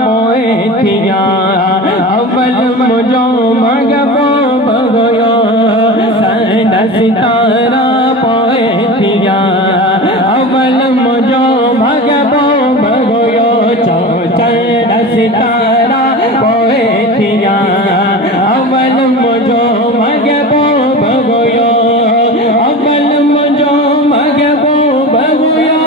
पोएथिया अवल मुझो मगबो भगयो सन सितारा पोएथिया अवल मुझो मगबो भगयो चौचर सितारा पोएथिया अवल मुझो मगबो भगयो अवल मुझो मगबो भगयो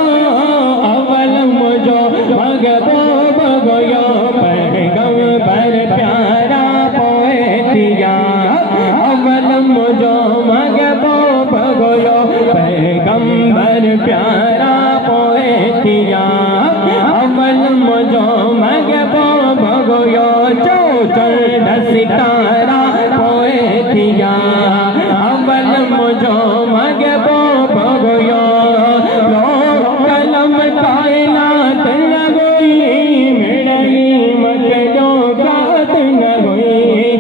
अवल मुझो मगबो भगयो पैगंबर प्यारा पोएथिया अवल मुझो मगबो भगयो पैगंबर प्यारा पोएथिया अवल मुझो मगबो भगयो चौचर सितारा पोएथिया अवल मुझो मगबो भगयो कलम कायनात लगोई मिड़ई मकड़ो गात लगोई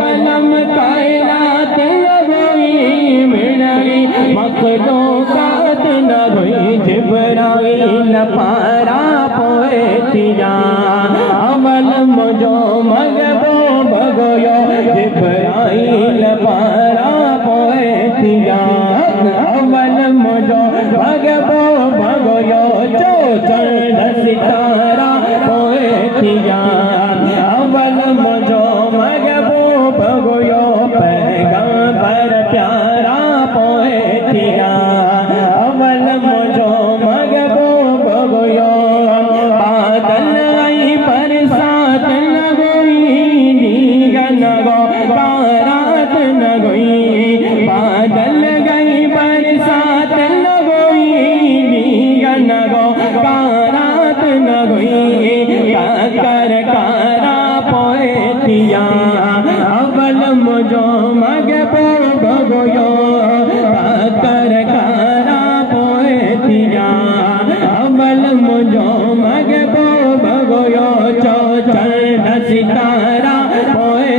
कलम कायनात लगोई मिड़ई मकड़ो गात लगोई जिब्राइल पारा पोएथिया अवल मुझो मगबो भगयो जिब्राइल पारा पोएथिया अवल मुझो मगबो भगयो चौचर सितारा पोएथिया अवल मुझो मगबो भगयो पैगंबर प्यारा पोएथिया अवल मुझो मगबो भगयो बादल आई बरसात न गोई नीगन गो बारात न गोई बादल गई बरसात न गोई नीगन गो बारात न गोई कर कारा पोएथिया अवल मुझो मगबो भगयो कर कारा पोएथिया अवल मुझो मगबो भगयो